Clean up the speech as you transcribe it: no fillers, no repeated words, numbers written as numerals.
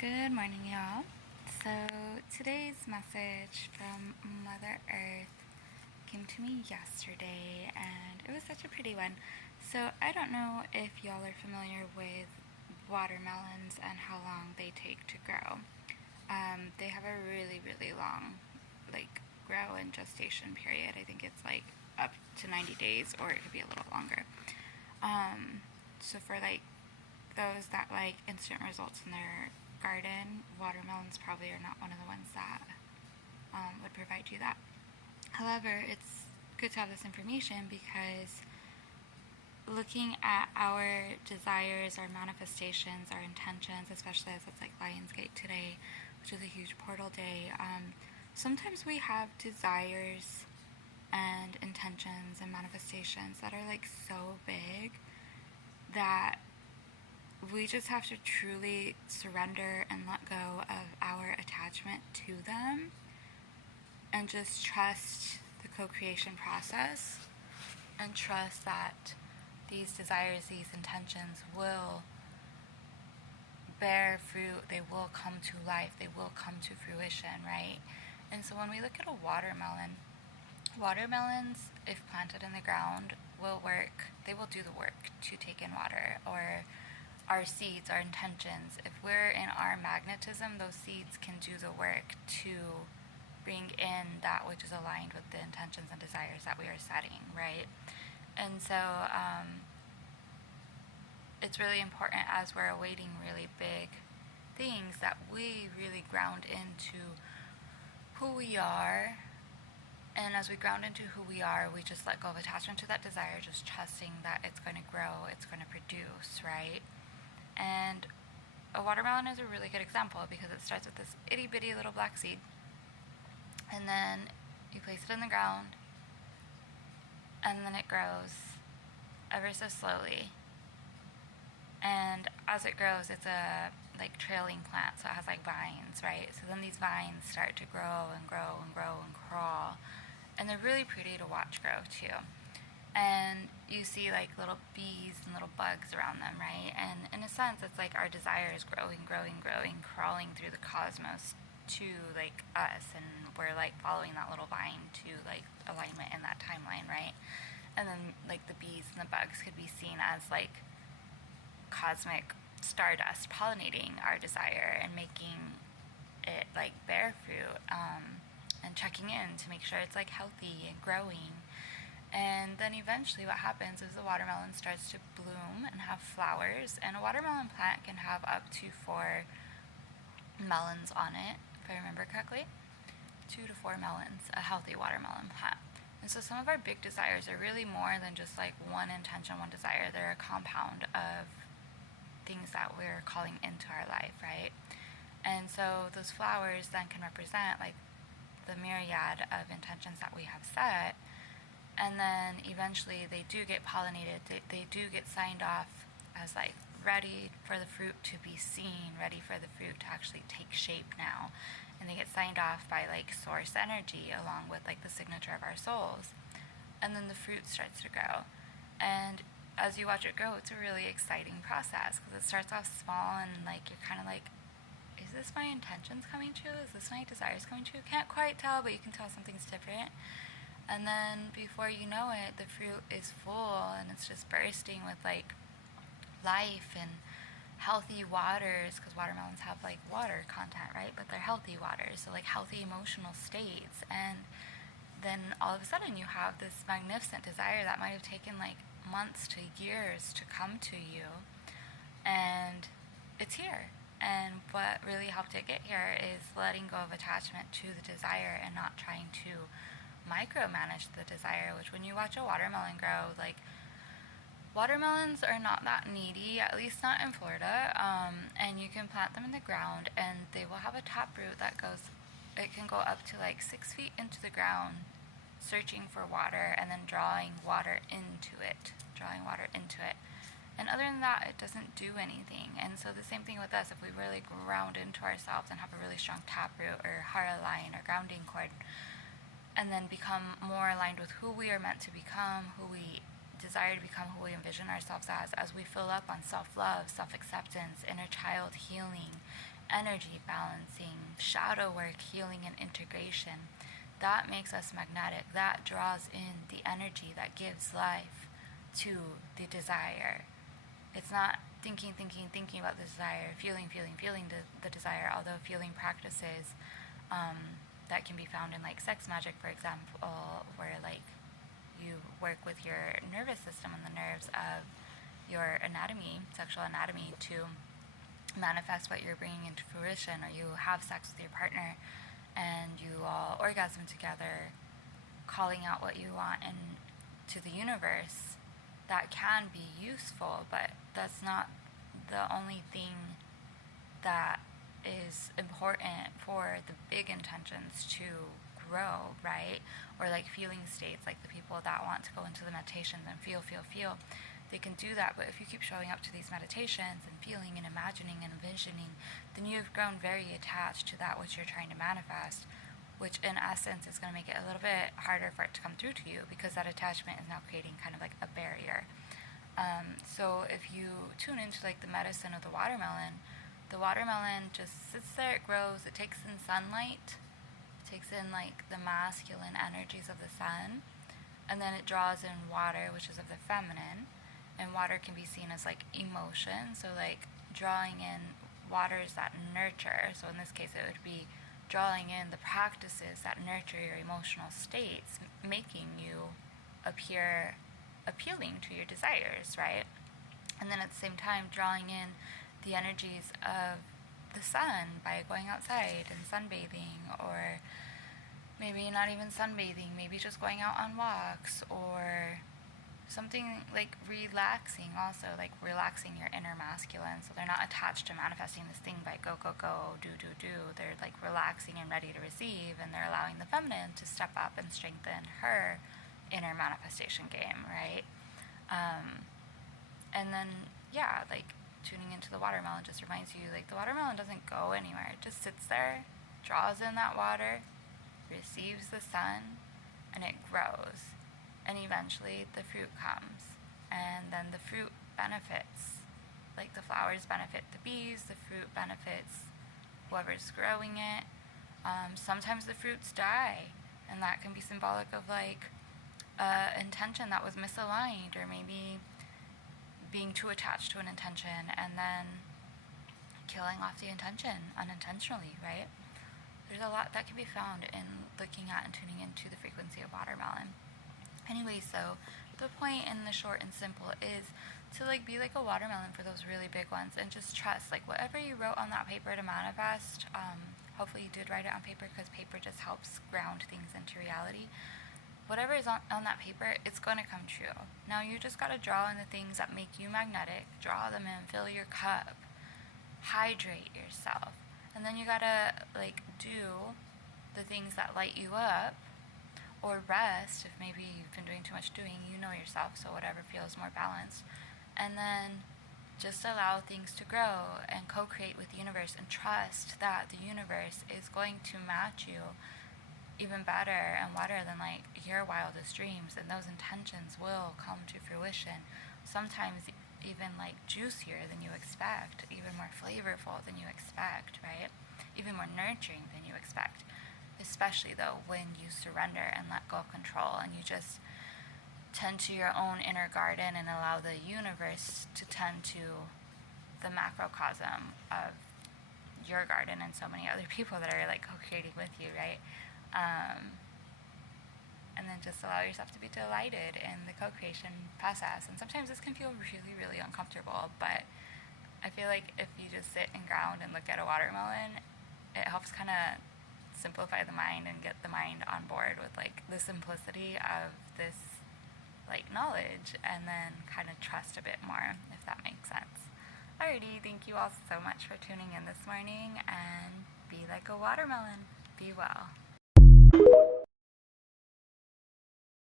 Good morning, y'all. So, today's message from Mother Earth came to me yesterday, and it was such a pretty one. So, I don't know if y'all are familiar with watermelons and how long they take to grow. They have a really, really long, grow and gestation period. I think it's up to 90 days, or it could be a little longer. So, for those that like instant results in their garden, watermelons probably are not one of the ones that would provide you that. However, it's good to have this information because looking at our desires, our manifestations, our intentions, especially as it's like Lionsgate today, which is a huge portal day, sometimes we have desires and intentions and manifestations that are so big that we just have to truly surrender and let go of our attachment to them and just trust the co-creation process and trust that these desires, these intentions will bear fruit, they will come to life, they will come to fruition, right? And so when we look at a watermelon, watermelons, if planted in the ground, they will do the work to take in water, or our seeds, our intentions. If we're in our magnetism, those seeds can do the work to bring in that which is aligned with the intentions and desires that we are setting, right? And so it's really important as we're awaiting really big things that we really ground into who we are. And as we ground into who we are, we just let go of attachment to that desire, just trusting that it's going to grow, it's going to produce, right? And a watermelon is a really good example because it starts with this itty bitty little black seed, and then you place it in the ground, and then it grows ever so slowly. And as it grows, it's a trailing plant, so it has vines, right? So then these vines start to grow and grow and grow and crawl, and they're really pretty to watch grow too. And you see little bees and little bugs around them, right? And in a sense, it's our desire is growing, crawling through the cosmos to us, and we're following that little vine to alignment in that timeline, right? And then the bees and the bugs could be seen as cosmic stardust pollinating our desire and making it bear fruit, and checking in to make sure it's healthy and growing. And then eventually what happens is the watermelon starts to bloom and have flowers, and a watermelon plant can have up to 4 melons on it, if I remember correctly. 2 to 4 melons, a healthy watermelon plant. And so some of our big desires are really more than just one intention, one desire. They're a compound of things that we're calling into our life, right? And so those flowers then can represent the myriad of intentions that we have set. And then eventually they do get pollinated, they do get signed off as ready for the fruit to be seen, ready for the fruit to actually take shape now. And they get signed off by source energy along with the signature of our souls. And then the fruit starts to grow. And as you watch it grow, it's a really exciting process because it starts off small and you're kind of is this my intentions coming true? Is this my desires coming true? Can't quite tell, but you can tell something's different. And then before you know it, the fruit is full and it's just bursting with life and healthy waters, because watermelons have water content, right? But they're healthy waters, so healthy emotional states. And then all of a sudden you have this magnificent desire that might have taken months to years to come to you, and it's here. And what really helped it get here is letting go of attachment to the desire and not trying to micromanage the desire, which when you watch a watermelon grow, watermelons are not that needy, at least not in Florida, and you can plant them in the ground and they will have a taproot that can go up to 6 feet into the ground, searching for water and then drawing water into it. And other than that, it doesn't do anything. And so the same thing with us, if we really ground into ourselves and have a really strong taproot or heart line or grounding cord, and then become more aligned with who we are meant to become, who we desire to become, who we envision ourselves as we fill up on self-love, self-acceptance, inner child healing, energy balancing, shadow work, healing, and integration. That makes us magnetic. That draws in the energy that gives life to the desire. It's not thinking about the desire, feeling the desire, although feeling practices that can be found in like sex magic, for example, where like you work with your nervous system and the nerves of your anatomy, sexual anatomy, to manifest what you're bringing into fruition, or you have sex with your partner and you all orgasm together, calling out what you want and to the universe. That can be useful, but that's not the only thing that is important for the big intentions to grow, right? Or like feeling states, like the people that want to go into the meditations and feel, they can do that. But if you keep showing up to these meditations and feeling and imagining and envisioning, then you've grown very attached to that which you're trying to manifest, which in essence is going to make it a little bit harder for it to come through to you, because that attachment is now creating kind of like a barrier. So if you tune into like the medicine of the watermelon just sits there, it grows, it takes in sunlight, it takes in like the masculine energies of the sun, and then it draws in water, which is of the feminine. And water can be seen as like emotion, so like drawing in waters that nurture. So in this case it would be drawing in the practices that nurture your emotional states, making you appear appealing to your desires, right? And then at the same time drawing in the energies of the sun by going outside and sunbathing, or maybe not even sunbathing, maybe just going out on walks, or something like relaxing, also like relaxing your inner masculine, so they're not attached to manifesting this thing by go, do. They're like relaxing and ready to receive, and they're allowing the feminine to step up and strengthen her inner manifestation game, right? And then like tuning into the watermelon just reminds you, like, the watermelon doesn't go anywhere. It just sits there, draws in that water, receives the sun, and it grows. And eventually the fruit comes, and then the fruit benefits, like the flowers benefit the bees, the fruit benefits whoever's growing it. Sometimes the fruits die, and that can be symbolic of like intention that was misaligned, or maybe being too attached to an intention and then killing off the intention unintentionally, right? There's a lot that can be found in looking at and tuning into the frequency of watermelon. Anyway, so the point in the short and simple is to like be like a watermelon for those really big ones, and just trust like whatever you wrote on that paper to manifest. Hopefully you did write it on paper, because paper just helps ground things into reality. Whatever is on that paper, it's going to come true. Now you just got to draw in the things that make you magnetic, draw them in, fill your cup, hydrate yourself, and then you got to like do the things that light you up, or rest if maybe you've been doing too much doing. You know yourself, so whatever feels more balanced. And then just allow things to grow and co-create with the universe, and trust that the universe is going to match you even better and wetter than like your wildest dreams, and those intentions will come to fruition, sometimes even like juicier than you expect, even more flavorful than you expect, right? Even more nurturing than you expect. Especially though when you surrender and let go of control, and you just tend to your own inner garden and allow the universe to tend to the macrocosm of your garden and so many other people that are like co-creating with you, right? And then just allow yourself to be delighted in the co-creation process. And sometimes this can feel really, really uncomfortable, but I feel like if you just sit and ground and look at a watermelon, it helps kind of simplify the mind and get the mind on board with like the simplicity of this like knowledge, and then kind of trust a bit more, if that makes sense. Alrighty, thank you all so much for tuning in this morning, and be like a watermelon. Be well.